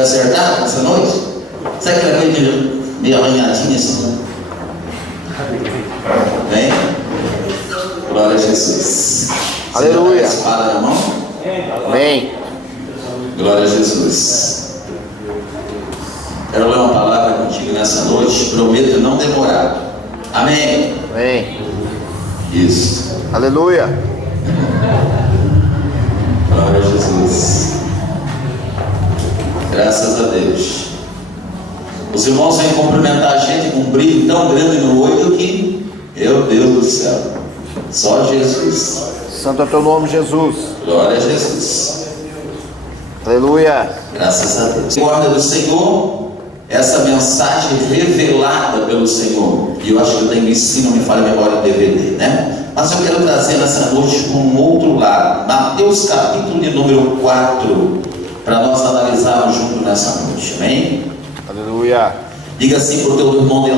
Acertado essa noite? Será que ela veio meio arranhadinha assim? Bem? Glória a Jesus. Aleluia. Você já tá com a espada na mão? Amém. Glória a Jesus. Quero ler uma palavra contigo nessa noite. Prometo não demorar. Amém? Amém. Isso. Aleluia. Glória a Jesus. Graças a Deus. Os irmãos vêm cumprimentar a gente com um brilho tão grande no olho que, meu Deus do céu, só Jesus. Santo é teu nome, Jesus. Glória a Jesus. Aleluia. Graças a Deus. Guarda do Senhor, essa mensagem revelada pelo Senhor. E eu acho que eu tenho isso, se não me falha a memória, DVD, né? Mas eu quero trazer nessa noite para um outro lado. Mateus capítulo de número 4, para nós analisarmos junto nessa noite. Amém? Aleluia. Diga assim para o teu irmão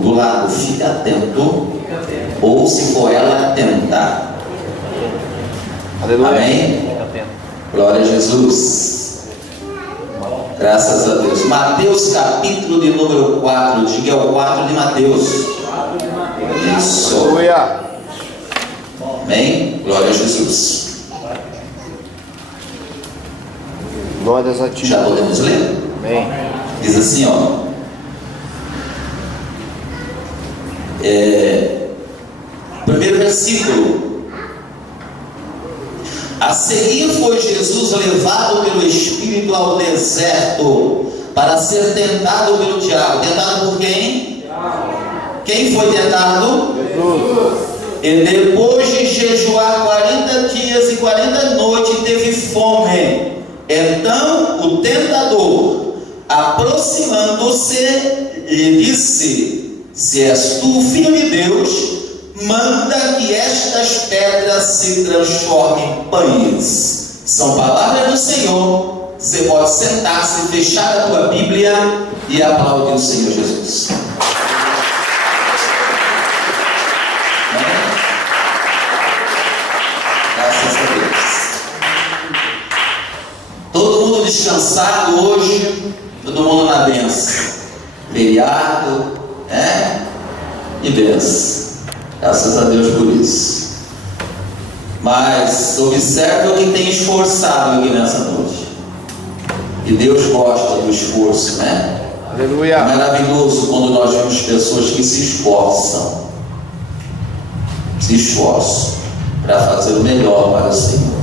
do lado, fica atento. Ou se for ela, atenta. Aleluia. Amém? Glória a Jesus. Graças a Deus. Mateus capítulo de número 4. Diga o 4 de Mateus. Isso. Aleluia. Amém? Glória a Jesus. Glórias a ti. Já podemos ler? Amém. Diz assim, ó. Primeiro versículo. A seguir foi Jesus levado pelo Espírito ao deserto para ser tentado pelo diabo. Tentado por quem? Quem foi tentado? Jesus. E depois de jejuar 40 dias e 40 noites, teve fome. Então o tentador, aproximando-se, lhe disse: se és tu, filho de Deus, manda que estas pedras se transformem em pães. São palavras do Senhor. Você pode sentar-se, fechar a tua Bíblia e aplaudir o Senhor Jesus. Graças a Deus. Todo mundo descansado hoje, todo mundo na bênção. Feriado, e bênção. Graças a Deus por isso. Mas observe o que tem esforçado aqui nessa noite. E Deus gosta do esforço, né? Aleluia. É maravilhoso quando nós vemos pessoas que se esforçam para fazer o melhor para o Senhor.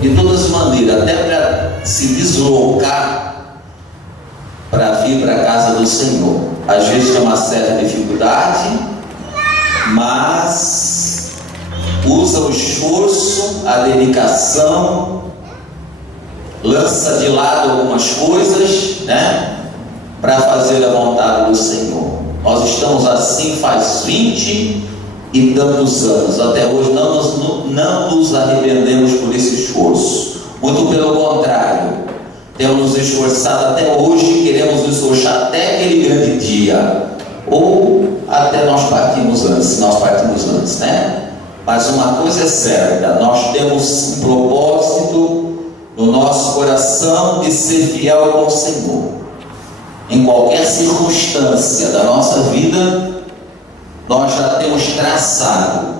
De todas as maneiras, até para se deslocar para vir para a casa do Senhor. Às vezes tem uma certa dificuldade, mas usa o esforço, a dedicação, lança de lado algumas coisas, para fazer a vontade do Senhor. Nós estamos assim faz 20 e tantos anos, até hoje não nos arrependemos por esse esforço, muito pelo contrário, temos nos esforçado até hoje e queremos nos esforçar até aquele grande dia, ou até nós partimos antes, mas uma coisa é certa, nós temos um propósito no nosso coração de ser fiel com o Senhor, em qualquer circunstância da nossa vida. Nós já temos traçado,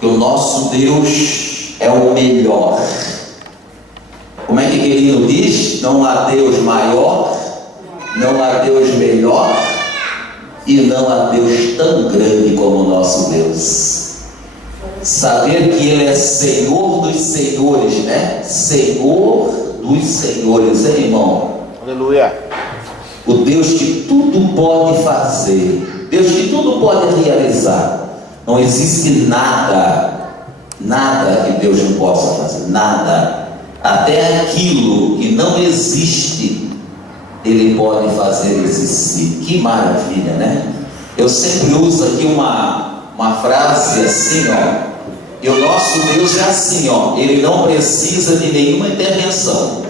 que o nosso Deus é o melhor. Como é que Quirino diz? Não há Deus maior, não há Deus melhor e não há Deus tão grande como o nosso Deus. Saber que Ele é Senhor dos senhores, Senhor dos senhores, irmão? Aleluia. O Deus que tudo pode fazer, Deus que tudo pode realizar. Não existe nada que Deus não possa fazer, nada. Até aquilo que não existe, Ele pode fazer existir. Que maravilha, Eu sempre uso aqui uma frase assim, e o nosso Deus é assim, Ele não precisa de nenhuma intervenção,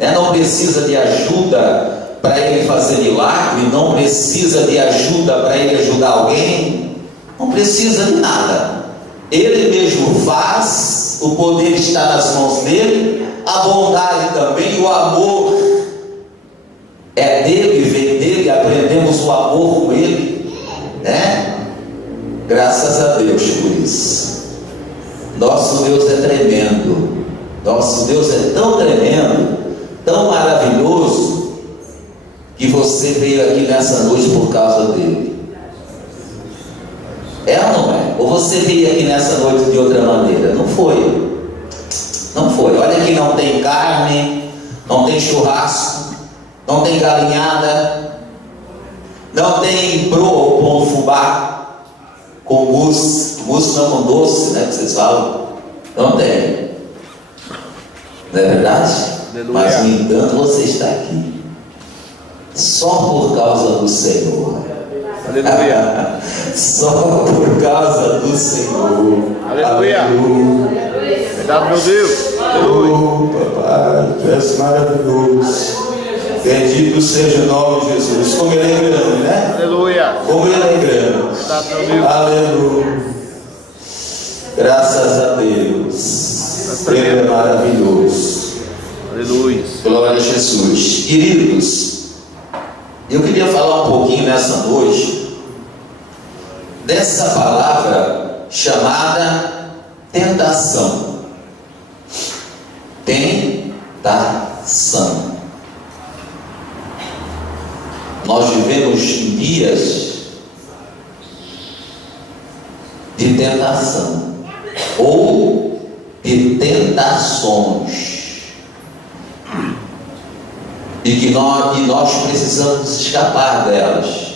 não precisa de ajuda para Ele fazer milagre, não precisa de ajuda para Ele ajudar alguém, não precisa de nada. Ele mesmo faz, o poder está nas mãos dele, a bondade também, o amor manifestou amor com ele, né? Graças a Deus por isso. Nosso Deus é tremendo. Nosso Deus é tão tremendo, tão maravilhoso, que você veio aqui nessa noite por causa dele. É ou não é? Ou você veio aqui nessa noite de outra maneira? Não foi. Não foi. Olha que não tem carne, não tem churrasco, não tem galinhada, não tem pro ou pão de fubá com mousse não com doce, né, que vocês falam. Não tem. Não é verdade? Aleluia. Mas no entanto você está aqui só por causa do Senhor. Aleluia. Só por causa do Senhor. Aleluia. Verdade, meu Deus. Aleluia. Oh, papai, tu és maravilhoso. Bendito seja o nome de Jesus. Como ele é grande, né? Aleluia. Como ele é grande. Verdade, meu Deus. Aleluia. Graças a Deus. Ele é maravilhoso. Aleluia. Glória a Jesus. Queridos, eu queria falar um pouquinho nessa noite dessa palavra chamada tentação. Tentação. Nós vivemos em dias de tentação ou de tentações, e que nós precisamos escapar delas,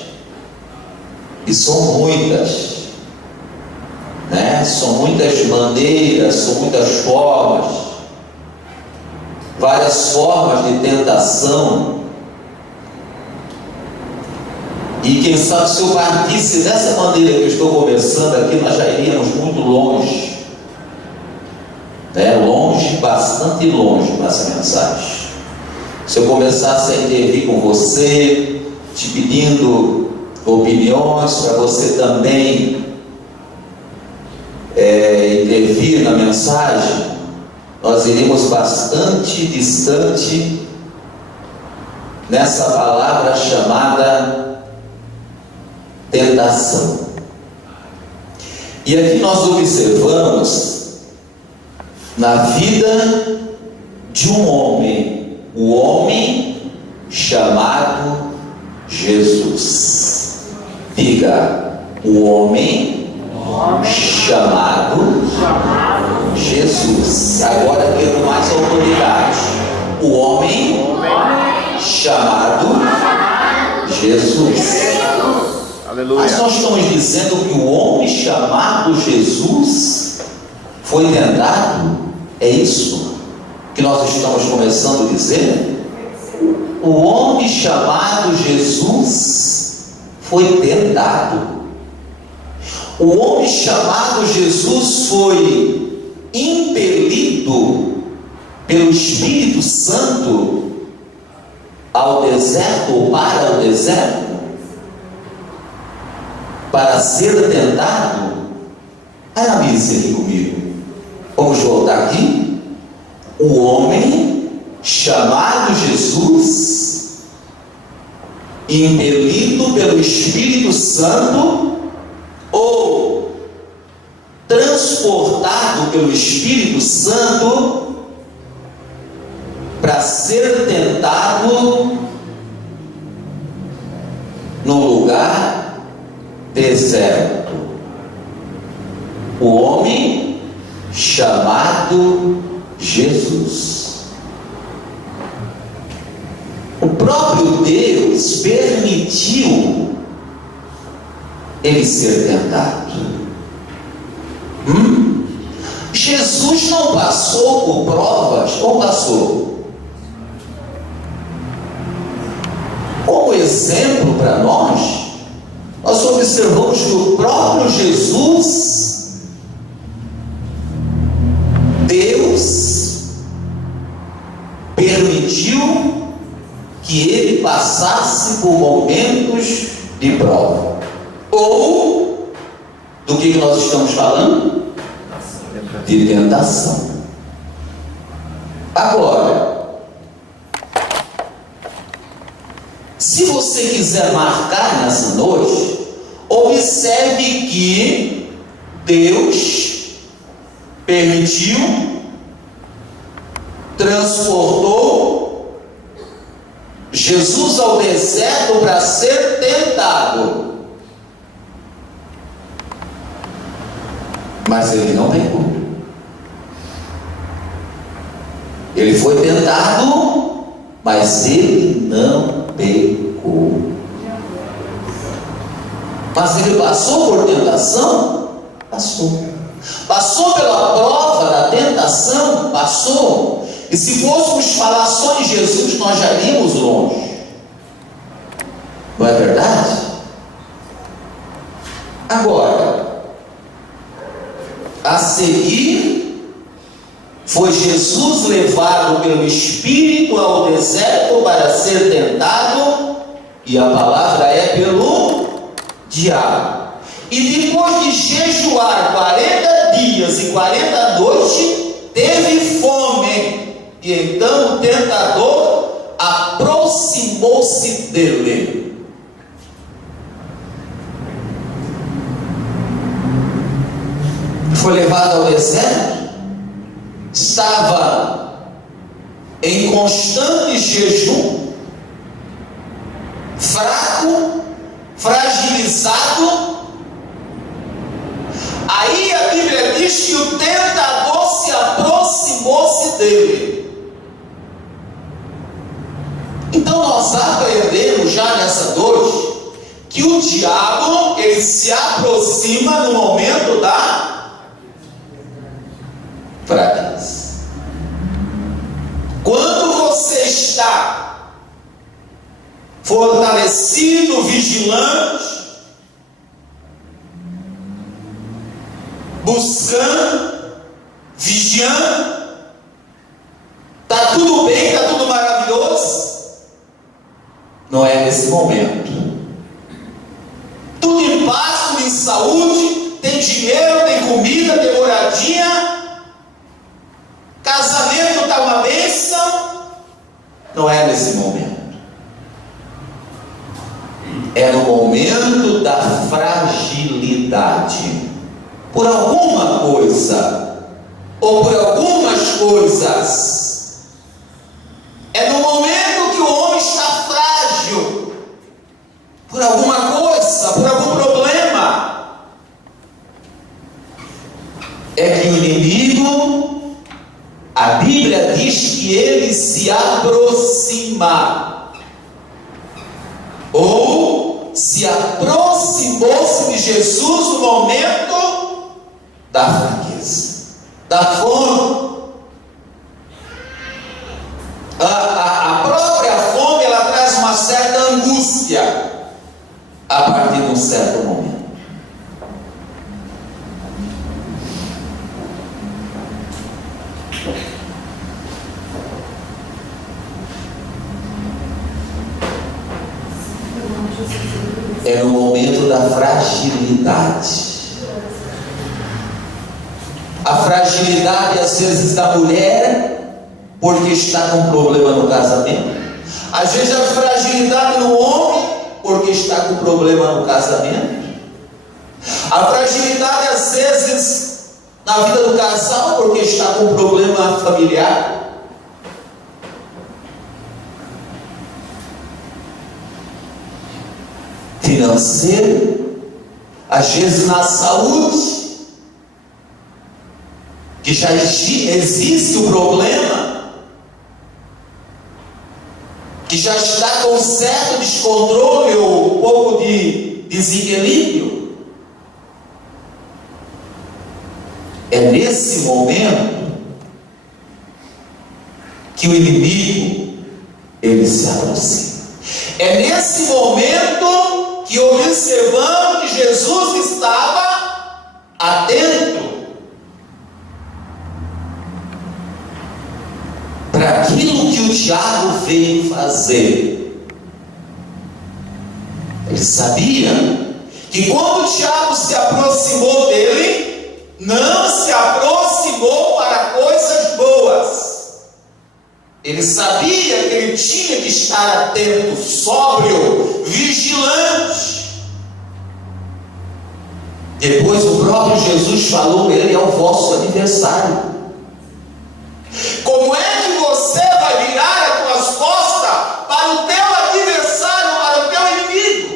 e são muitas, né? São muitas maneiras, são muitas formas, várias formas de tentação. E quem sabe, se eu partisse dessa maneira que eu estou conversando aqui, nós já iríamos muito longe, né? Longe, bastante longe com essa mensagem. Se eu começasse a intervir com você, te pedindo opiniões, para você também intervir na mensagem, nós iríamos bastante distante nessa palavra chamada tentação. E aqui nós observamos na vida de um homem, o homem chamado Jesus. Diga, o homem chamado Jesus. Agora tendo mais autoridade. O homem chamado Jesus. Aleluia. Mas nós estamos dizendo que o homem chamado Jesus foi tentado? É isso que nós estamos começando a dizer? O homem chamado Jesus foi tentado. O homem chamado Jesus foi impelido pelo Espírito Santo ao deserto, ou para o deserto, para ser tentado. Analise aqui comigo. Vamos voltar aqui. O homem chamado Jesus, impelido pelo Espírito Santo, ou transportado pelo Espírito Santo para ser tentado num lugar deserto. O homem chamado Jesus. O próprio Deus permitiu ele ser tentado. Jesus não passou por provas, ou passou? Como exemplo para nós observamos que o próprio Jesus, Deus, permitiu que ele passasse por momentos de prova. Ou, do que nós estamos falando? De tentação. Agora, Se você quiser marcar nessa noite, observe que Deus permitiu, transportou Jesus ao deserto para ser tentado. Mas ele não pecou. Ele foi tentado, mas ele não pecou. Mas ele passou por tentação? Passou. Passou pela prova da tentação? Passou. E se fôssemos falar só de Jesus, nós já iríamos longe. Não é verdade? Agora, a seguir, foi Jesus levado pelo Espírito ao deserto para ser tentado, e a palavra é pelo diabo. E depois de jejuar 40 dias e 40 noites, teve fome. E então o tentador aproximou-se dele. Foi levado ao deserto, estava em constante jejum, fraco, fragilizado. Aí a Bíblia diz que o tentador se aproximou-se dele. Então nós aprendemos já nessa noite que o diabo, ele se aproxima no momento da fraqueza. Quando você está fortalecido, vigilante, buscando, vigiando, está tudo bem, está tudo maravilhoso, não é nesse momento. Tudo em paz, tudo em saúde, tem dinheiro, tem comida, tem moradia, casamento está uma bênção. Não é nesse momento. É no momento da fragilidade. Por alguma coisa, ou por algumas coisas. É no momento que o homem está frágil, por alguma coisa, por algum problema, é que o inimigo, a Bíblia diz que ele se aproxima, ou se aproximou-se de Jesus no momento da fraqueza, da fome. A própria fome, ela traz uma certa angústia a partir de um certo momento. É no momento da fragilidade. A fragilidade às vezes da mulher, porque está com problema no casamento. Às vezes a fragilidade no homem, porque está com problema no casamento. A fragilidade às vezes na vida do casal, porque está com problema familiar. Financeiro, às vezes na saúde, que já existe o problema, que já está com certo descontrole ou um pouco de desequilíbrio. É nesse momento que o inimigo, ele se aproxima. É nesse momento que observamos que Jesus estava atento para aquilo que o diabo veio fazer. Ele sabia que quando o diabo se aproximou dele, não se aproximou para coisas boas, Ele sabia que ele tinha que estar atento, sóbrio, vigilante. Depois o próprio Jesus falou: ele é o vosso adversário. Como é que você vai virar as tuas costas para o teu adversário, para o teu inimigo?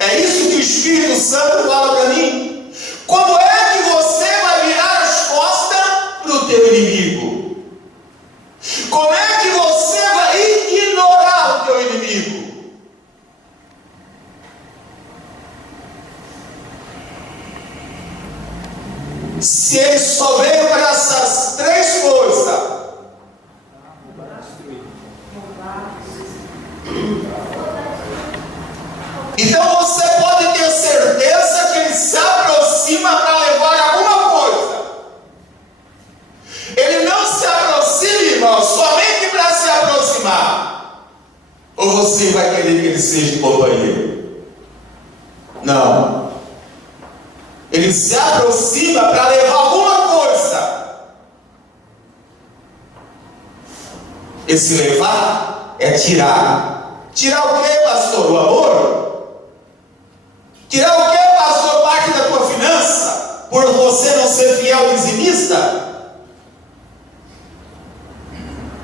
É isso que o Espírito Santo fala para mim. Como é que você vai virar as costas para o teu inimigo? Como é que você vai ignorar o teu inimigo? Se ele só veio para essas três coisas, então você pode ter certeza que ele se aproxima para levar alguma coisa. Ele não se aproxima, irmão, somente para se aproximar. Ou você vai querer que ele seja companheiro? Não. Ele se aproxima para levar alguma coisa. Esse levar é tirar. Tirar o que, pastor? O amor? Tirar o que, pastor? Parte da tua finança? Por você não ser fiel dizimista?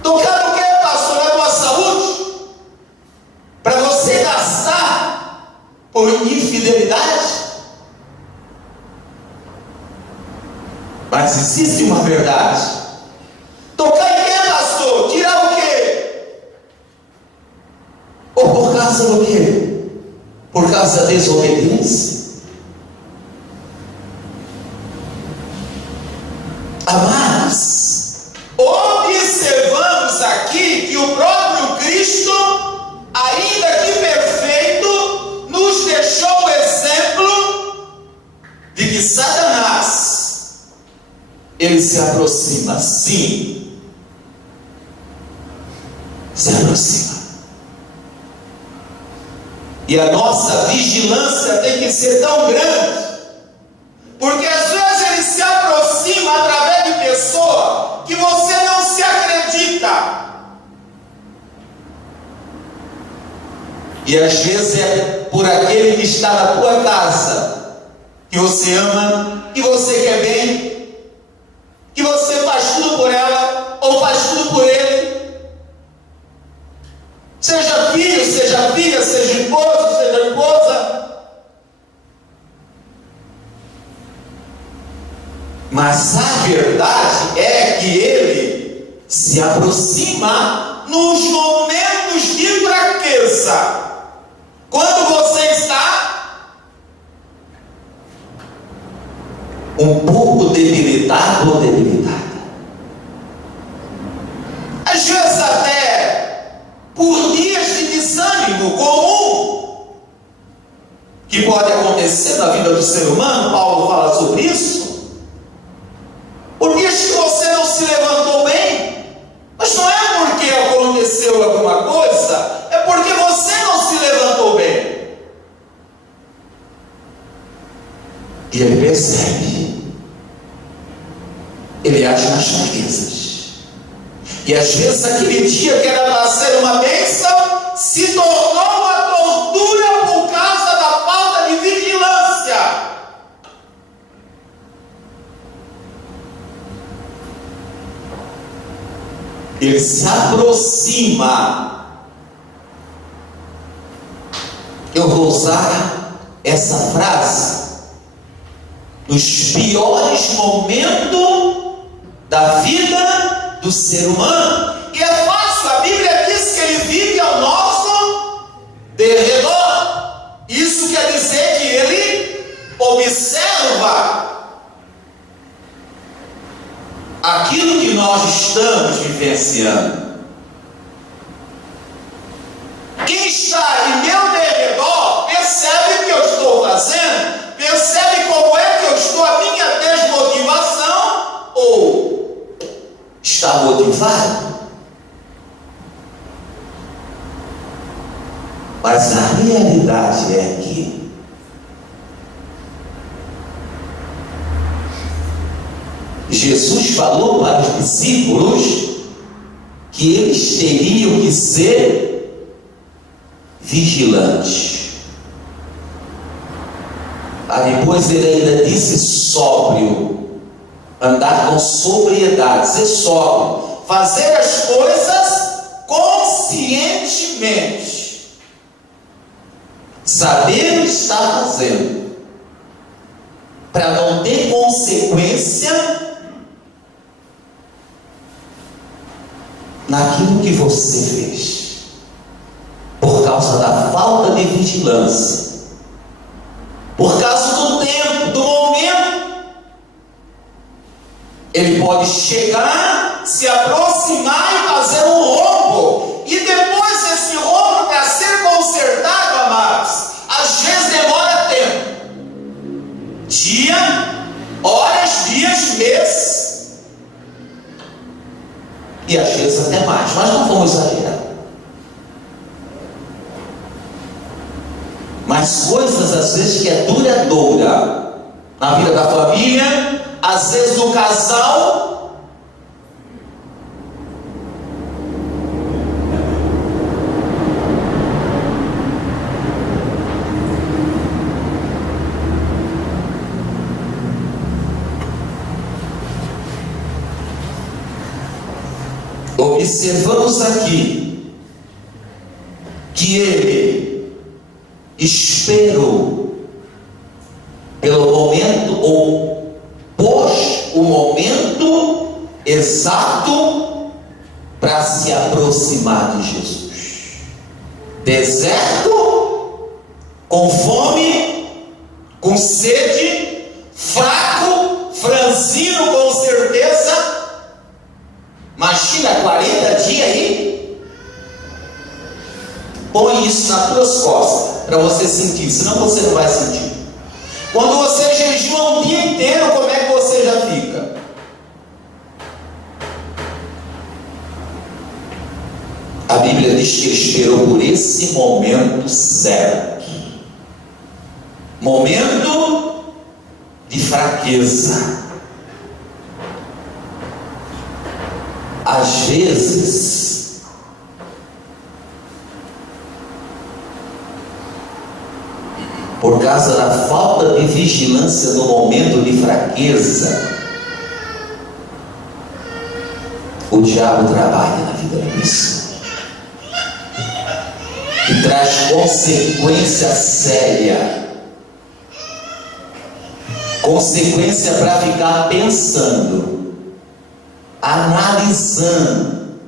Tocar o que, pastor? Na tua saúde? Para você gastar por infidelidade? Mas existe uma verdade. Tocar em quê, pastor? Tirar o quê? Ou por causa do quê? Por causa da desobediência? Amados, observamos aqui que o próprio Cristo, ainda que perfeito, nos deixou o exemplo de que Satanás, ele se aproxima, sim, se aproxima. E a nossa vigilância tem que ser tão grande, porque às vezes ele se aproxima através de pessoa que você não se acredita. E às vezes é por aquele que está na tua casa, que você ama, que você quer bem, que você faz tudo por ela, ou faz tudo por ele. Seja filho, seja filha, seja esposo, seja esposa. Mas a verdade é que ele se aproxima nos momentos de fraqueza. Quando você está um pouco debilitado ou debilitada, às vezes até por dias de desânimo comum, que pode acontecer na vida do ser humano. Paulo fala sobre isso. Por dias que você não se levantou bem, mas não é porque aconteceu alguma coisa, é porque você não se levantou bem. E ele percebe, ele age nas fraquezas. E às vezes aquele dia que era para ser uma bênção, se tornou uma tortura por causa da falta de vigilância. Ele se aproxima. Eu vou usar essa frase nos piores momentos da vida do ser humano. E é fácil, a Bíblia diz que ele vive ao nosso derredor. Isso quer dizer que ele observa aquilo que nós estamos vivenciando. Quem está em meu derredor percebe o que eu estou fazendo, percebe como é que eu estou, a minha desmotivação, ou está motivado. Mas a realidade é que Jesus falou para os discípulos que eles teriam que ser vigilantes. Depois ele ainda disse sóbrio, andar com sobriedade, ser sóbrio, fazer as coisas conscientemente, saber o que está fazendo, para não ter consequência naquilo que você fez, por causa da falta de vigilância, por causa do tempo, do momento. Ele pode chegar, se aproximar e fazer um rombo, e depois desse rombo, para ser consertado, amados, às vezes demora tempo, dia, horas, dias, meses, e às vezes até mais, mas não vamos exagerar. Mas coisas às vezes que é duradoura na vida da família, às vezes do casal, observamos aqui que ele esperou pelo momento, ou pôs o momento exato para se aproximar de Jesus. Deserto, com fome, com sede, fraco, franzino com certeza. Imagina 40 dias aí. Põe isso nas tuas costas para você sentir, senão você não vai sentir. Quando você jejua um dia inteiro, como é que você já fica? A Bíblia diz que ele esperou por esse momento certo, momento de fraqueza. Às vezes por causa da falta de vigilância no momento de fraqueza, o diabo trabalha na vida da pessoa e traz consequência séria, consequência para ficar pensando, analisando,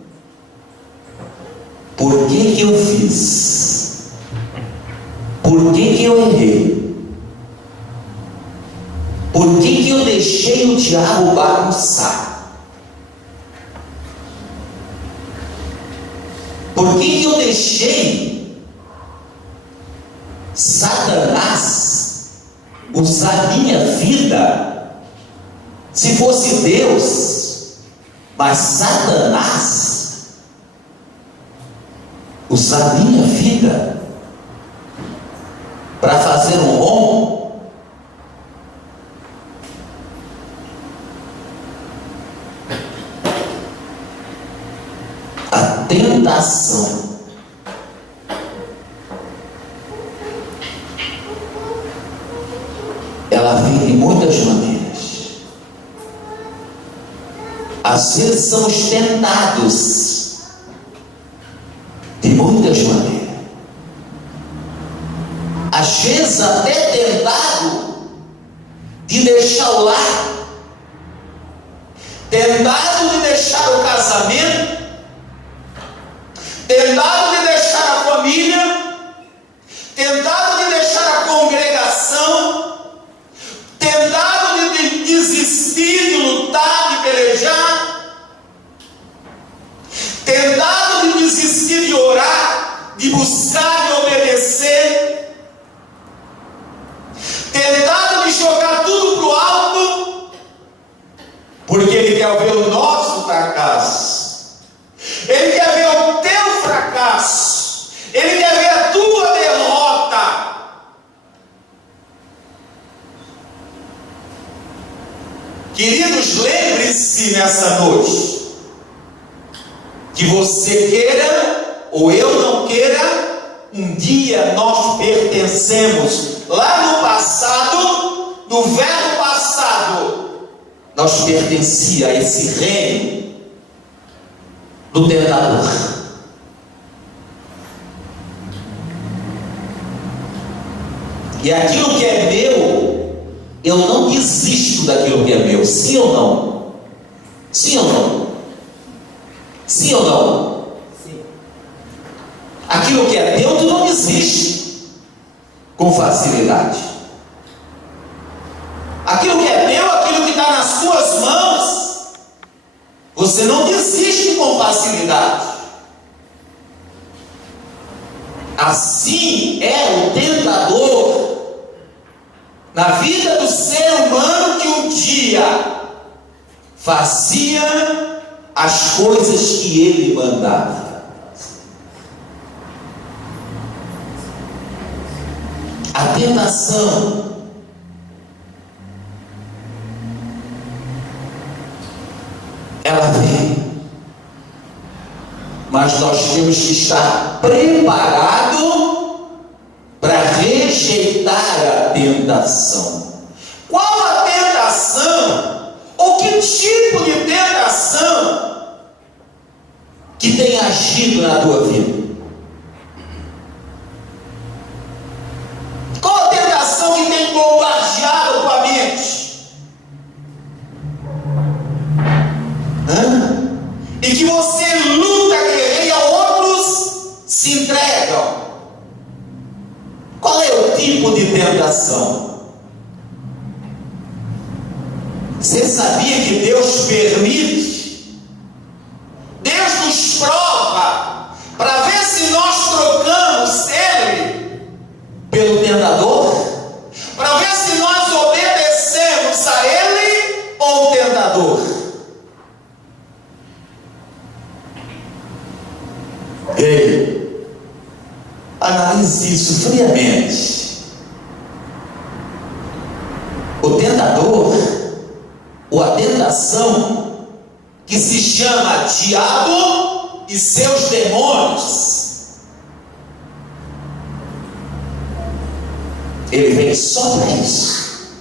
por que eu fiz? Por que eu errei? Por que eu deixei o diabo bagunçar? Por que eu deixei Satanás usar minha vida? Se fosse Deus, mas Satanás usar minha vida para fazer um rombo? A tentação ela vem de muitas maneiras. Às vezes somos tentados de muitas maneiras. Às vezes até tentado de deixar o lar, tentado de deixar o casamento, tentado de deixar a família, tentado de deixar a congregação, tentado de desistir, de lutar, de pelejar, tentado de desistir de orar, de buscar, de obedecer, tentado de jogar tudo para o alto, porque ele quer ver o nosso fracasso, ele quer ver o teu fracasso, ele quer ver a tua derrota. Queridos, lembre si nessa noite. Que você queira ou eu não queira, um dia nós pertencemos. Lá no passado, no velho passado, nós pertencia a esse reino do tentador. E aquilo que é meu, eu não desisto daquilo que é meu. Sim ou não? Sim ou não? Sim ou não? Sim. Aquilo que é teu, tu não desiste com facilidade. Aquilo que é teu, aquilo que está nas tuas mãos, você não desiste com facilidade. Assim é o tentador na vida do ser humano que um dia fazia as coisas que ele mandava. A tentação ela vem, mas nós temos que estar preparados para rejeitar a tentação. Qual a tentação? Ou que tipo de tentação que tem agido na tua vida? Qual a tentação que tem bombardeado a tua mente? E que você luta, guerreia, outros se entregam. Qual é o tipo de tentação? Você sabia que Deus permite? Deus nos prova para ver se nós trocamos Ele pelo tentador? Para ver se nós obedecemos a Ele ou o tentador? Ei, analise isso friamente. O tentador, ou a tentação, que se chama diabo e seus demônios, ele vem só para isso,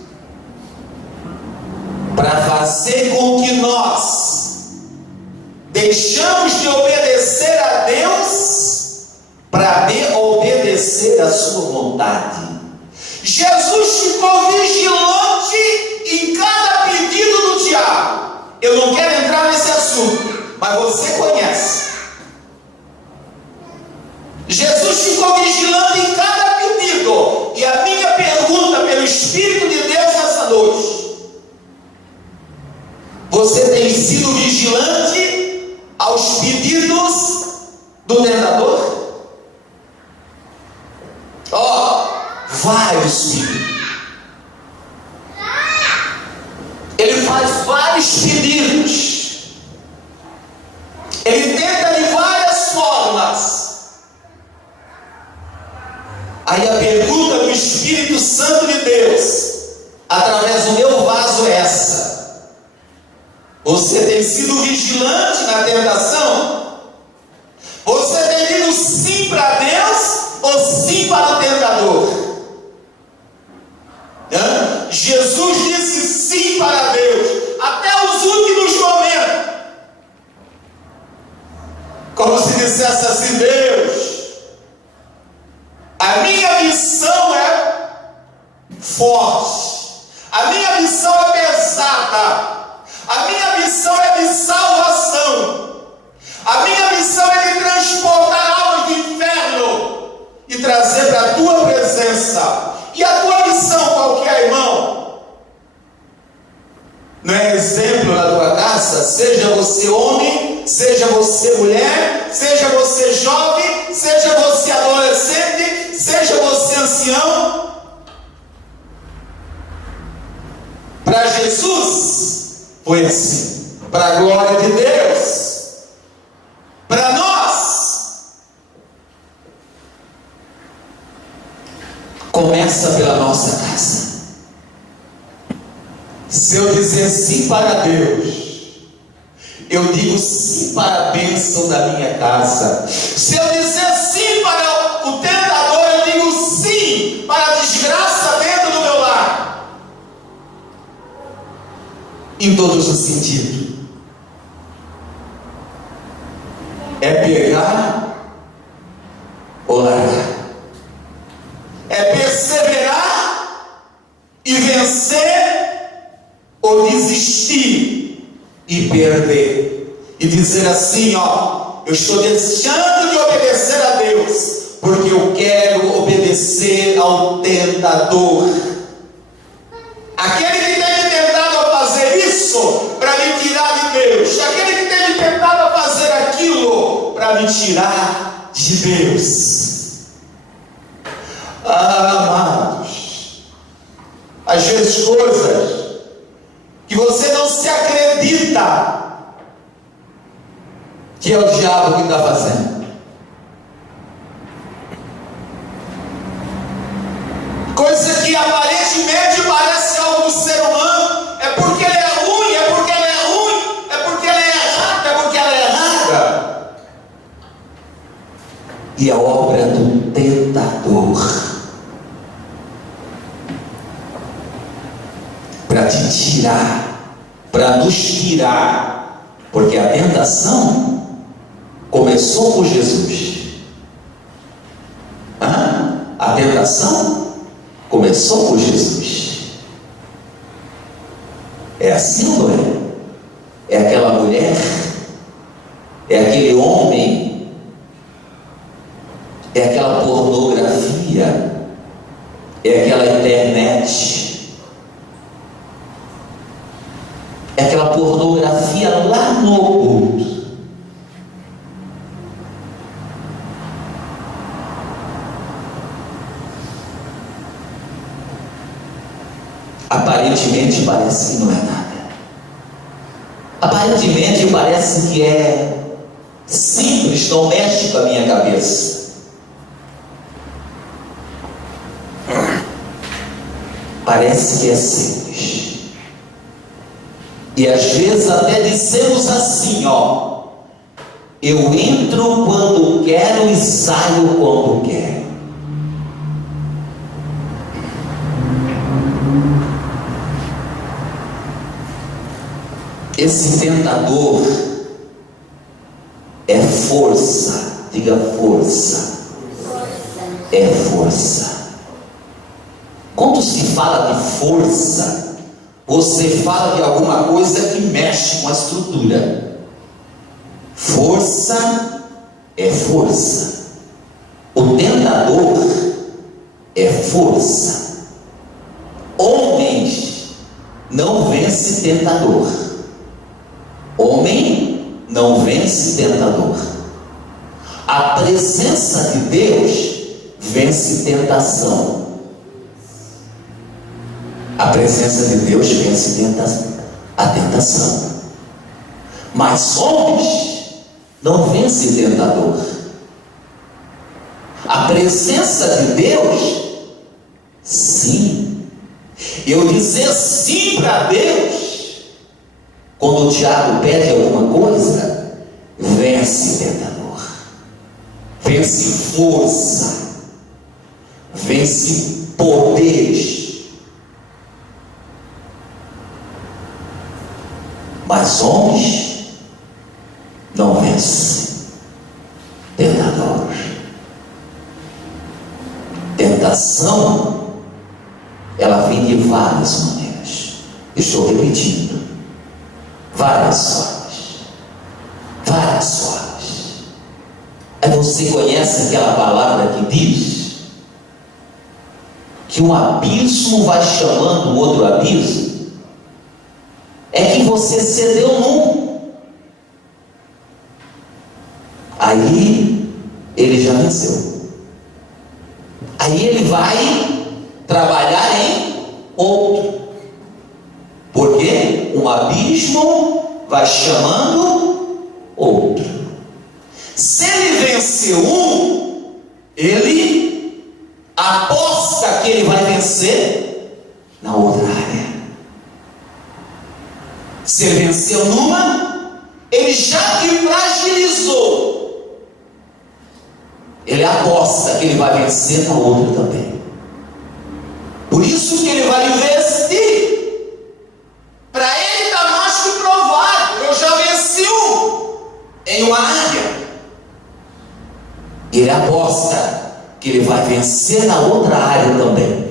para fazer com que nós deixamos de obedecer a Deus para obedecer a sua vontade. Jesus ficou vigilante em cada pedido do diabo. Eu não quero entrar nesse assunto, mas você conhece. Jesus ficou vigilante em cada pedido. E a minha pergunta pelo Espírito de Deus nessa noite: você tem sido vigilante aos pedidos do tentador? Vários pedidos. Ele faz vários pedidos. Ele tenta de várias formas. Aí a pergunta do Espírito Santo de Deus, através do meu vaso, é essa: você tem sido vigilante na tentação? Você tem dito sim para Deus ou sim para o tentador? Jesus disse sim para Deus até os últimos momentos, como se dissesse assim: Deus, a minha missão é forte, a minha missão é pesada, a minha missão é de salvação, a minha missão é de transportar almas do inferno e trazer para a tua presença. E a tua missão qual que é, irmão? Não é exemplo na tua casa? Seja você homem, seja você mulher, seja você jovem, seja você adolescente, seja você ancião. Para Jesus foi assim. Para a glória de Deus. Para nós, começa pela nossa casa. Se eu dizer sim para Deus, eu digo sim para a bênção da minha casa. Se eu dizer sim para o tentador, eu digo sim para a desgraça dentro do meu lar. Em todos os sentidos. É pegar ou largar. É perseverar e vencer ou desistir e perder. E dizer assim, ó, eu estou deixando de obedecer a Deus, porque eu quero obedecer ao tentador. Aquele que tem me tentado a fazer isso para me tirar de Deus. Aquele que tem me tentado a fazer aquilo para me tirar de Deus. Amados, às vezes coisas que você não se acredita que é o diabo que está fazendo. Coisa que aparentemente parece algo do ser humano, é porque ele é ruim, é porque ele é ruim, é porque ele é errado, é porque ela é errada. E a obra do tentador para te tirar, para nos tirar, porque a tentação começou por Jesus. A tentação começou por Jesus. É assim, não é? É aquela mulher, é aquele homem, é aquela pornografia, é aquela internet. É aquela pornografia lá no oculto. Aparentemente parece que não é nada. Aparentemente parece que é simples, não mexe com a minha cabeça. Parece que é simples. E às vezes até dizemos assim, ó, eu entro quando quero e saio quando quero. Esse tentador é força, diga força, é força. Quando se fala de força, você fala de alguma coisa que mexe com a estrutura. Força é força. O tentador é força. Homens não vence tentador. Homem não vence tentador. A presença de Deus vence tentação. A presença de Deus vence a tentação. Mas homens não vencem tentador. A presença de Deus, sim. Eu dizer sim para Deus, quando o diabo pede alguma coisa, vence tentador, vence força, vence poderes. Mas homens não vencem tentador. Tentação, ela vem de várias maneiras. Estou repetindo. Várias formas. Várias formas. Aí você conhece aquela palavra que diz que um abismo vai chamando o outro abismo? É que você cedeu num. Aí ele já venceu. Aí ele vai trabalhar em outro. Porque um abismo vai chamando outro. Se ele venceu um, ele aposta que ele vai vencer na outra área. Se ele venceu numa, ele já te fragilizou, ele aposta que ele vai vencer na outra também. Por isso que ele vai investir. Para ele está mais que provado. Eu já venci em uma área. Ele aposta que ele vai vencer na outra área também.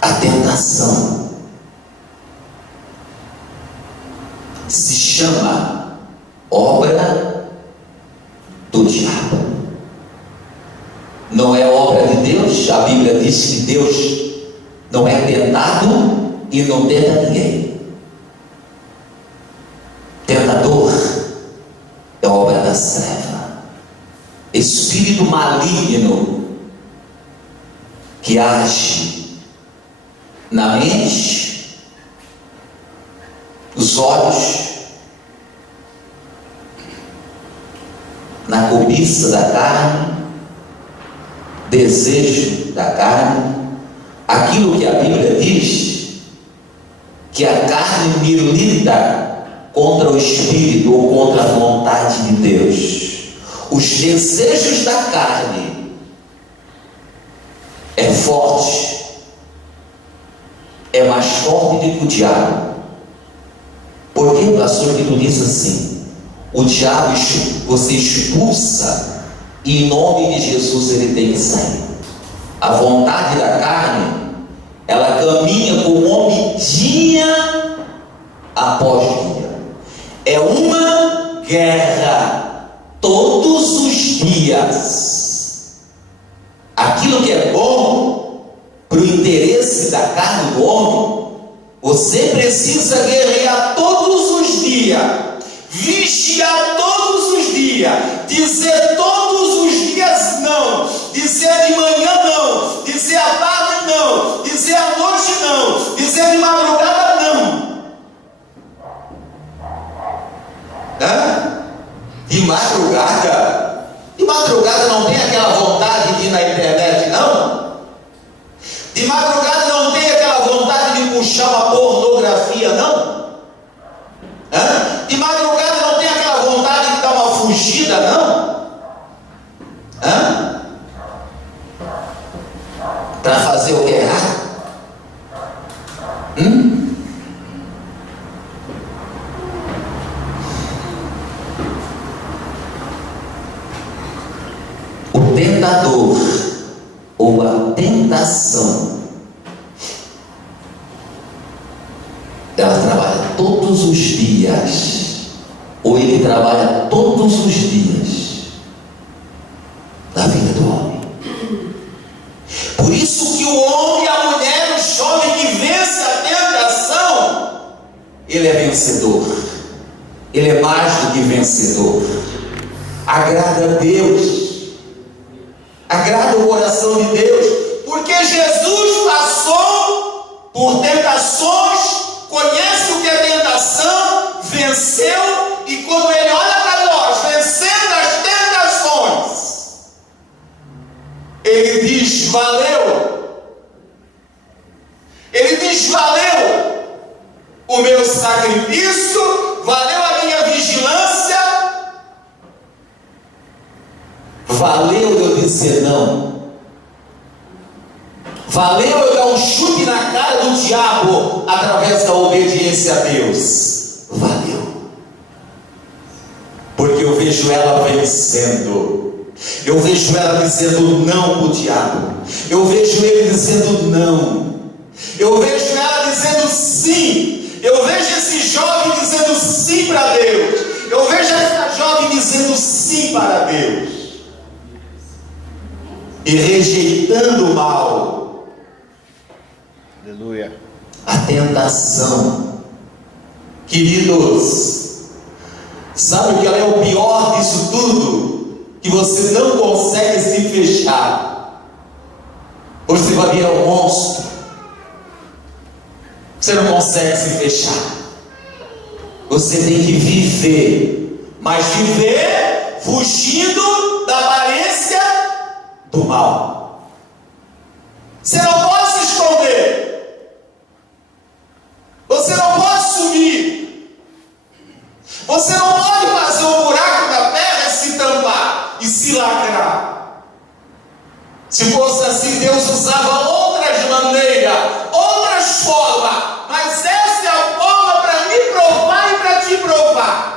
A tentação se chama obra do diabo. Não é obra de Deus. A Bíblia diz que Deus não é tentado e não tenta ninguém. Tentador é obra da treva, espírito maligno que age na mente, os olhos, na cobiça da carne, desejo da carne, aquilo que a Bíblia diz que a carne milita contra o Espírito ou contra a vontade de Deus. Os desejos da carne é forte, é mais forte do que o diabo. Por que, pastor, que tu diz assim? O diabo você expulsa e em nome de Jesus ele tem que sair. A vontade da carne, ela caminha com homem dia após dia. É uma guerra todos os dias. Aquilo que é bom para o interesse da carne do homem, você precisa guerrear todos os dias, vigiar todos os dias, dizer todos os dias não, dizer de manhã não, dizer à tarde não, dizer à noite não, dizer de madrugada não. De madrugada? De madrugada não tem aquela vontade de ir na internet, não? De madrugada não tem aquela vontade de puxar uma pornografia, não? De madrugada não tem aquela vontade de dar uma fugida, não? Para fazer o que é errado? O tentador ou a tentação, ela trabalha todos os dias, ou ele trabalha todos os dias na vida do homem. Por isso que o homem, a mulher, o jovem que vence a tentação, ele é vencedor, ele é mais do que vencedor. Agrada a Deus, agrada o coração de Deus, porque Jesus passou por tentações, conhece o que é tentação, venceu, e quando ele olha para nós, vencendo as tentações, ele diz: valeu. Ele diz: valeu o meu sacrifício, valeu a minha vigilância, valeu eu dizer não, valeu eu dar um chute na cara do diabo através da obediência a Deus. Valeu, porque eu vejo ela vencendo, eu vejo ela dizendo não para o diabo, eu vejo ele dizendo não, eu vejo ela dizendo sim, eu vejo esse jovem dizendo sim para Deus, eu vejo essa jovem dizendo sim para Deus e rejeitando o mal. Aleluia. A tentação, queridos, sabe o que ela é o pior disso tudo? Que você não consegue se fechar, você vai virar um monstro, você não consegue se fechar, você tem que viver, mas viver fugindo da aparência do mal. Você não pode se esconder. não pode subir. Você não pode fazer um buraco na terra e se tampar e se lacrar. Se fosse assim, Deus usava outras maneiras, outras formas, mas essa é a forma para me provar e para te provar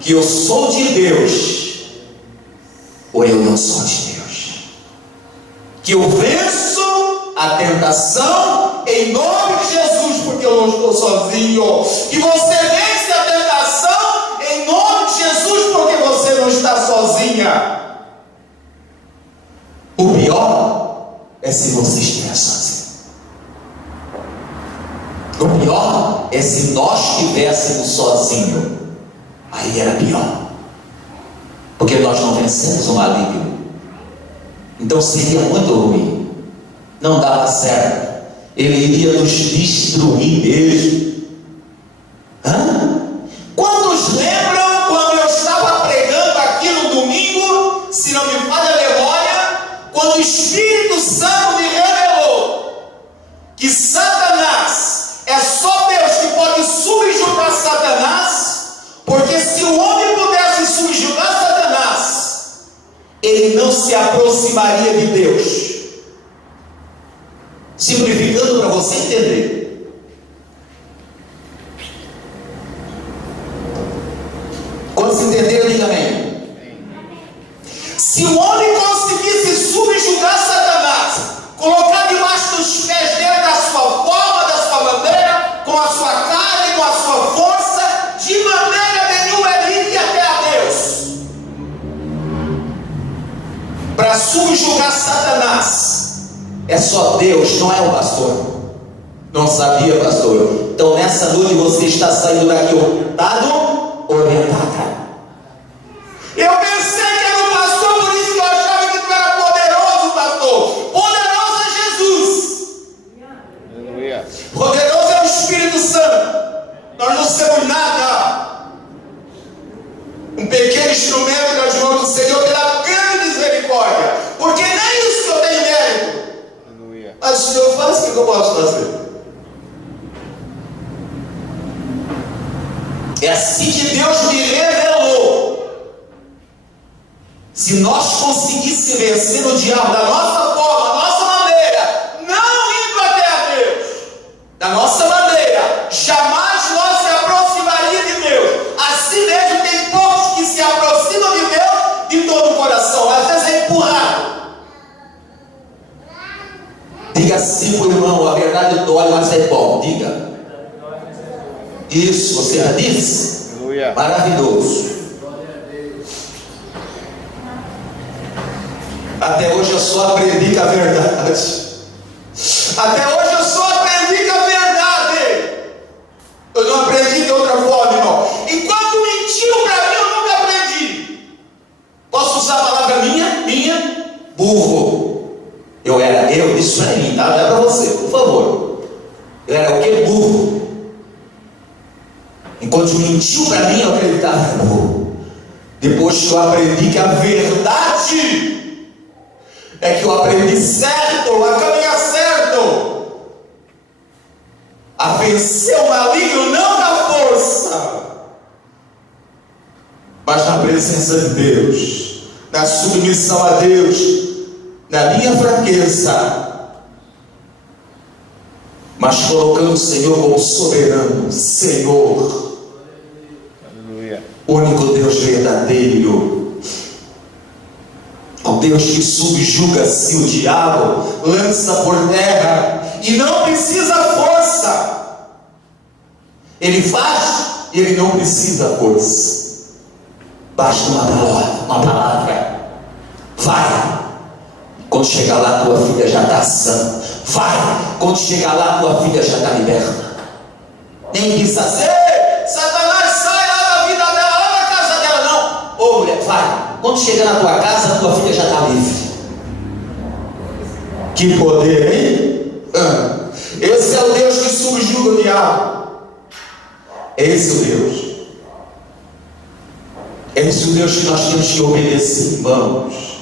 que eu sou de Deus ou eu não sou de Deus, que eu venço a tentação em nome de Jesus, porque eu não estou sozinho, que você vence a tentação em nome de Jesus, porque você não está sozinha. O pior é se você estiver sozinho. O pior é se nós estivéssemos sozinhos. Aí era pior, porque nós não vencemos o maligno. Então seria muito ruim, não dava certo, ele iria nos destruir mesmo. Quantos lembram quando eu estava pregando aqui no domingo, se não me falha a memória, quando o Espírito Santo me revelou que Satanás, é só Deus que pode subjugar Satanás, porque se o homem pudesse subjugar Satanás, ele não se aproximaria de Deus. Simplificando para você entender. Quando se entender, diga amém. Se o homem conseguisse subjugar Satanás, colocar debaixo dos pés dele da sua forma, da sua maneira, com a sua carne, com a sua força, de maneira nenhuma ele iria até a Deus. Para subjugar Satanás, é só Deus, não é o pastor. Não sabia, pastor? Então nessa noite você está saindo daqui orientada. Eu pensei que era o pastor, por isso que eu achava que tu era poderoso, pastor. Poderoso é Jesus. Aleluia. Poderoso é o Espírito Santo. Nós não somos nada. Um pequeno instrumento das mãos do Senhor pela grande misericórdia. Porque nem isso que eu tenho mérito. Aleluia. Mas o Senhor faz, o que eu posso fazer? É assim que Deus me revelou. Se nós conseguíssemos vencer o diabo da nossa forma, da nossa maneira, não indo até a Deus, da nossa maneira, jamais nós se aproximaria de Deus. Assim mesmo tem poucos que se aproximam de Deus de todo o coração, às vezes é empurrado. Diga assim para o irmão, a verdade dói, mas é bom. Diga. Isso, você já disse? Aleluia. Maravilhoso. Até hoje eu só aprendi com a verdade. Até hoje eu só aprendi com a verdade. Eu não aprendi de outra forma, irmão. Enquanto mentiu para mim, eu nunca aprendi. Posso usar a palavra minha? Burro. Isso é mim, tá? Não é para você, por favor. Eu era o que? Burro. Enquanto mentiu para mim, eu acreditava no burro. Depois que eu aprendi que a verdade é que eu aprendi certo, a caminhar certo, a vencer o maligno, não na força, mas na presença de Deus, na submissão a Deus, na minha fraqueza, mas colocando o Senhor como soberano, Senhor, Aleluia. único Deus verdadeiro, o Deus que subjuga-se o diabo, lança por terra e não precisa força. Ele faz e ele não precisa força. Basta uma palavra. Vai. Quando chegar lá, tua filha já está sã. Vai. Quando chegar lá, tua filha já está liberta. Nem precisa ser. Satanás, sai lá da vida dela, lá na casa dela, não. Ô mulher, vai. Quando chegar na tua casa, tua filha já está livre. Que poder, hein? Esse é o Deus que subjuga o diabo. Esse é o Deus. Esse é o Deus que nós temos que obedecer, irmãos.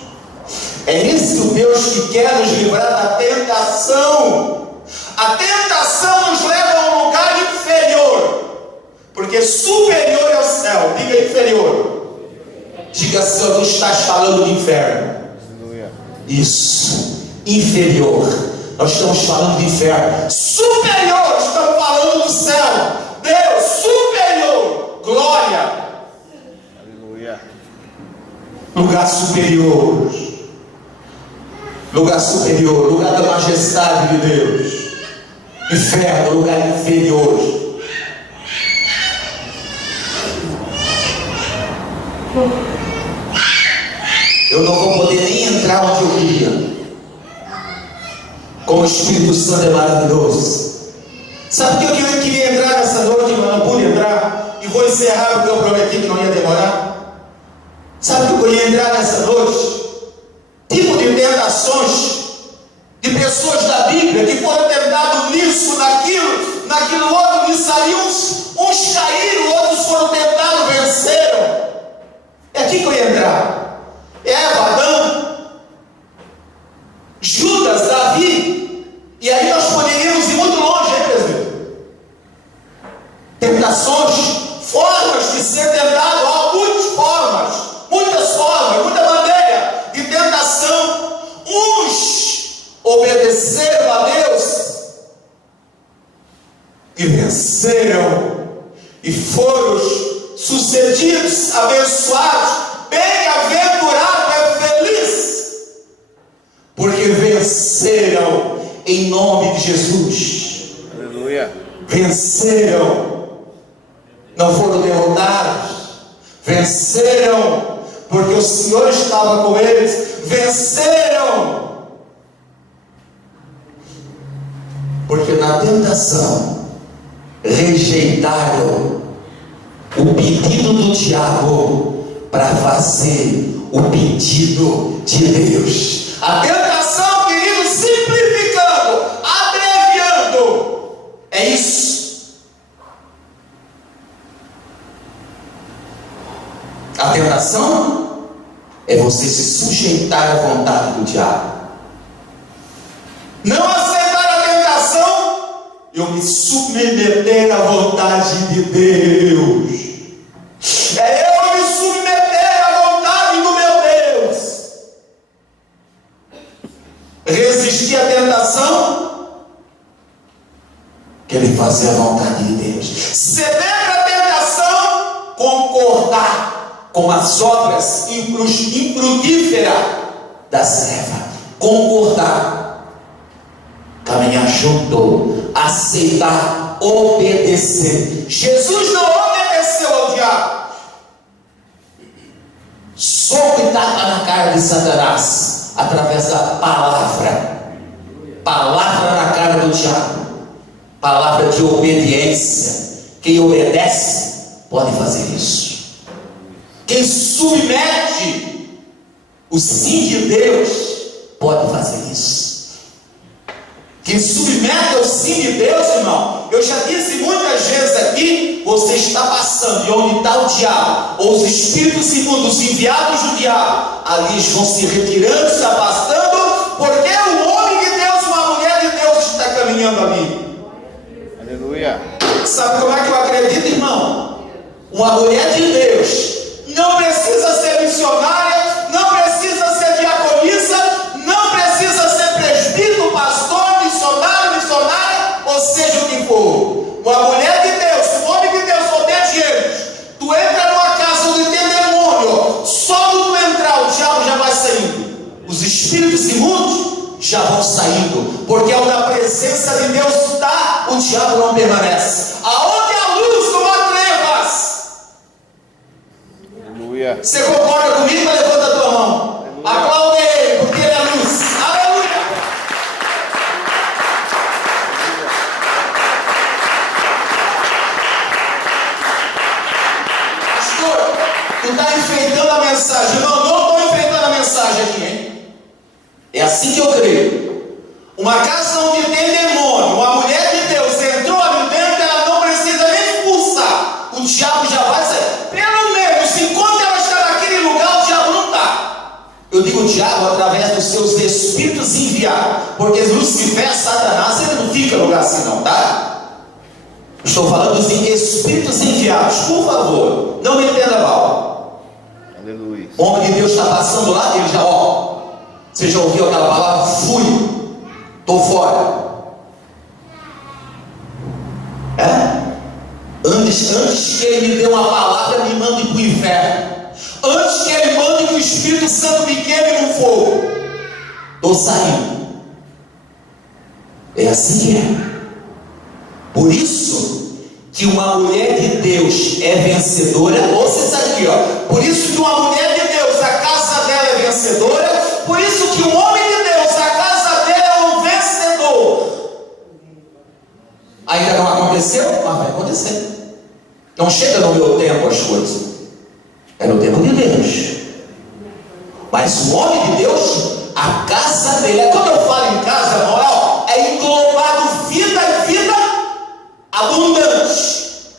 É esse o Deus que quer nos livrar da tentação. A tentação nos leva a um lugar inferior, porque superior é o céu. Diga inferior. Diga, Senhor, tu estás falando do inferno. Aleluia. Isso, inferior. Nós estamos falando do inferno. Superior, estamos falando do céu. Deus, superior, glória. Aleluia. Lugar superior. Lugar superior, lugar da majestade de Deus. Inferno, lugar inferior. Eu não vou poder nem entrar onde eu queria. Como o Espírito Santo é maravilhoso. Sabe por que eu queria entrar nessa noite, mas não pude entrar? E vou encerrar porque eu prometi que não ia demorar. Sabe por que eu ia entrar nessa noite? Tipo de tentações de pessoas da Bíblia que foram tentados nisso, naquilo outro, nisso ali, uns caíram, outros foram tentados, venceram. É aqui que eu ia entrar. Eva, Adão, Judas, Davi, e aí nós poderíamos ir muito longe, hein, presbítero? Tentações, formas de ser tentado, há muitas formas, muita maneira de tentação. Uns obedeceram a Deus e venceram, e foram sucedidos, abençoados, bem-aventurado é feliz, porque venceram em nome de Jesus. Aleluia. Venceram, não foram derrotados, venceram, porque o Senhor estava com eles, venceram, porque na tentação rejeitaram o pedido do diabo para fazer o pedido de Deus. A tentação, querido, simplificando, abreviando, é isso. A tentação é você se sujeitar à vontade do diabo. Não aceitar a tentação, eu me submeter à vontade de Deus. É eu me submeter à vontade do meu Deus. Resistir à tentação, querer fazer a vontade de Deus. Ceder à tentação, concordar com as obras infrutíferas da serva. Concordar, caminhar junto, aceitar, obedecer. Jesus não obedeceu ao diabo. Soco e tapa na cara de Satanás através da palavra na cara do diabo, palavra de obediência. Quem obedece pode fazer isso. Quem submete o sim de Deus pode fazer isso. Quem submete ao sim de Deus, irmão, eu já disse muitas vezes aqui, você está passando e onde está o diabo, ou os espíritos imundos enviados do diabo, ali eles vão se retirando, se afastando, porque o homem de Deus, uma mulher de Deus está caminhando ali. Aleluia. Sabe como é que eu acredito, irmão? Uma mulher de Deus não precisa ser missionária, não precisa ser diaconisa, não precisa ser presbítero, pastor, missionária, ou seja o que for. Uma mulher de Deus, o homem de Deus, obediente. Tu entra numa casa onde tem demônio, só no tu entrar o diabo já vai saindo. Os espíritos imundos já vão saindo, porque onde a presença de Deus está, o diabo não permanece. Aonde a luz não há trevas. Aleluia. Você concorda comigo? Levanta a tua mão. Aplaude ele, porque ele é a luz. Aleluia. Pastor, tu está enfeitando a mensagem. Não estou enfeitando a mensagem aqui, hein? É assim que eu creio. Uma casa onde tem demônio, uma mulher de Deus entrou ali dentro, ela não precisa nem expulsar. O diabo já vai sair. Pelo menos, enquanto ela está naquele lugar, o diabo não está. Eu digo o diabo através dos seus espíritos enviados, porque Lucifer, Satanás, ele não fica fica no lugar assim não, tá? Estou falando dos espíritos enviados, por favor, não me entenda mal. Aleluia. O homem de Deus está passando lá, ele já, você já ouviu aquela palavra? Fui, estou fora. Antes que ele me dê uma palavra, me mande para o inferno. Antes que ele mande que o Espírito Santo me queime no fogo, estou saindo. É assim que é. Por isso que uma mulher de Deus é vencedora. Ouça isso aqui, Por isso que uma mulher de Deus, a casa dela é vencedora. Por isso que um homem de Deus, a casa dele é um vencedor. Ainda não aconteceu? Mas vai acontecer. Não chega no meu tempo as coisas. É no tempo de Deus. Mas o homem de Deus, a casa dele, quando eu falo em casa, moral, é englobado vida e vida abundante.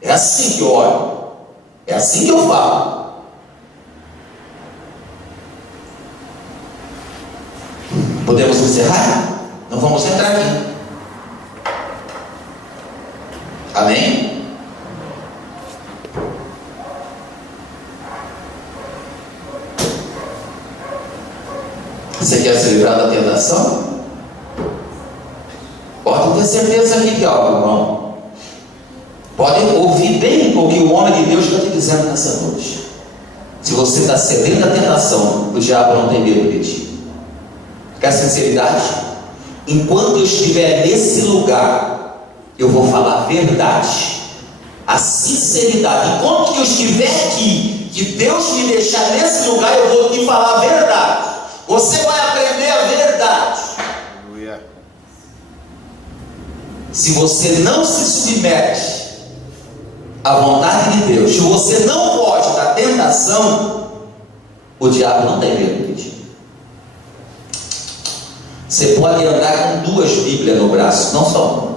É assim que eu olho. É assim que eu falo. Podemos encerrar? Não vamos entrar aqui. Amém? Você quer se livrar da tentação? Pode ter certeza aqui de algo, irmão. Pode ouvir bem o que o homem de Deus está te dizendo nessa noite. Se você está cedendo à tentação, o diabo não tem medo de ti. Quer sinceridade? Enquanto eu estiver nesse lugar, eu vou falar a verdade, a sinceridade. Enquanto eu estiver aqui, que Deus me deixar nesse lugar, eu vou te falar a verdade. Você vai aprender a verdade. Aleluia. Se você não se submete à vontade de Deus, se você não foge da tentação, o diabo não tem medo de ti. Você pode andar com 2 Bíblias no braço, não só uma.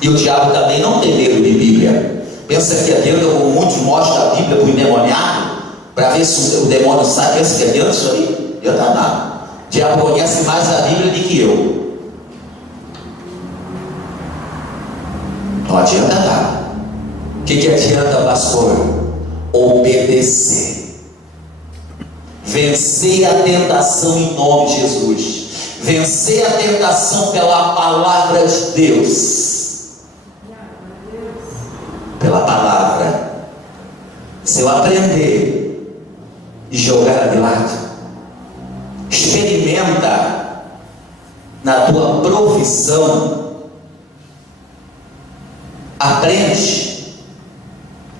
E o diabo também não tem medo de Bíblia. Pensa que adianta, como muitos mostram a Bíblia para o endemoniado, para ver se o demônio sai. Pensa que adianta isso aí? Não adianta nada. O diabo conhece mais a Bíblia do que eu. Não adianta nada. O que adianta, pastor? Obedecer. Vencer a tentação em nome de Jesus. Vencer a tentação pela palavra de Deus. Pela palavra. Se eu aprender e jogar de lado, experimenta na tua profissão, aprende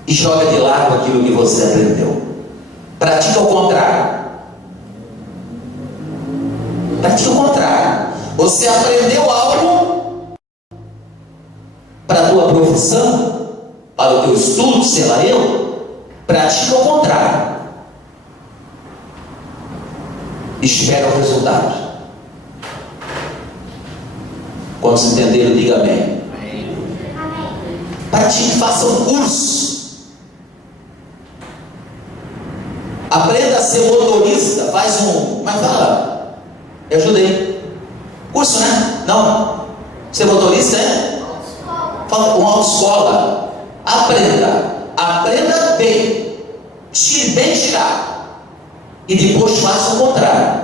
e joga de lado aquilo que você aprendeu. Pratica o contrário. Pratica o contrário. Você aprendeu algo para a tua profissão, para o teu estudo, sei lá pratica o contrário. Espera o resultado. Quantos entenderam, diga amém. Pratique, faça um curso. Aprenda a ser motorista. Faz um. Mas fala, me ajudei. Curso, né? Não. Ser motorista é? Uma autoescola. Aprenda bem. Tire bem tirado. E depois faça o contrário.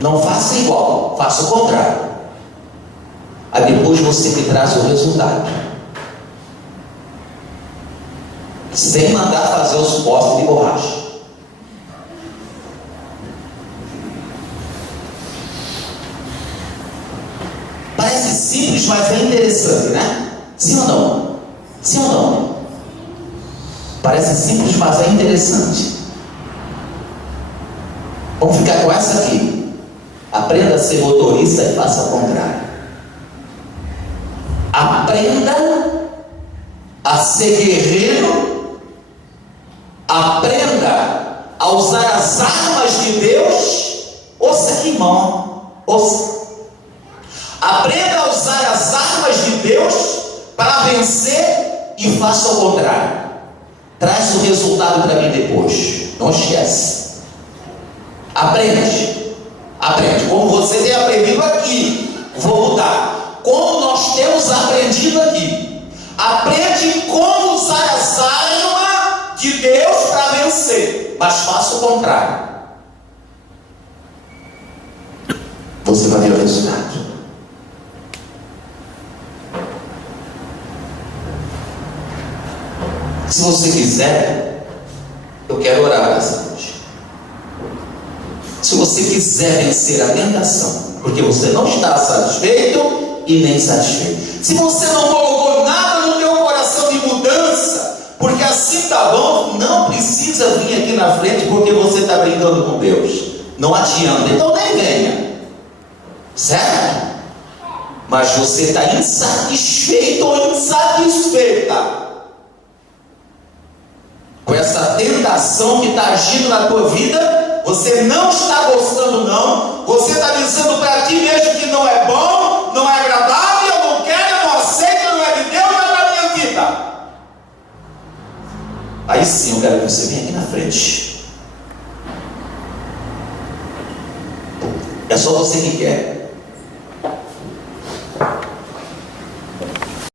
Não faça igual, faça o contrário. Aí depois você que traz o resultado. Sem mandar fazer os postes de borracha. Parece simples, mas é interessante, né? Sim ou não? Sim ou não? Parece simples, mas é interessante. Vamos ficar com essa aqui. Aprenda a ser motorista e faça o contrário. Aprenda a ser guerreiro. Aprenda a usar as armas de Deus. Ouça aqui, irmão. Ouça. Aprenda a usar as armas de Deus para vencer e faça o contrário. Traz o resultado para mim depois. Não esquece. Aprende. Aprende. Como você tem aprendido aqui. Vou mudar. Como nós temos aprendido aqui. Aprende como usar as armas de Deus para vencer. Mas faça o contrário. Você vai ver o resultado. Se você quiser, eu quero orar essa noite. Se você quiser vencer a tentação, porque você não está satisfeito e nem satisfeito. Se você não colocou nada no teu coração de mudança, porque assim tá bom, não precisa vir aqui na frente porque você está brincando com Deus. Não adianta, então nem venha. Certo? Mas você está insatisfeito ou insatisfeita com essa tentação que está agindo na tua vida, você não está gostando não, você está dizendo para ti mesmo que não é bom, não é agradável, eu não quero, eu não aceito, não é de Deus, não é para minha vida. Aí sim eu quero que você venha aqui na frente. É só você que quer.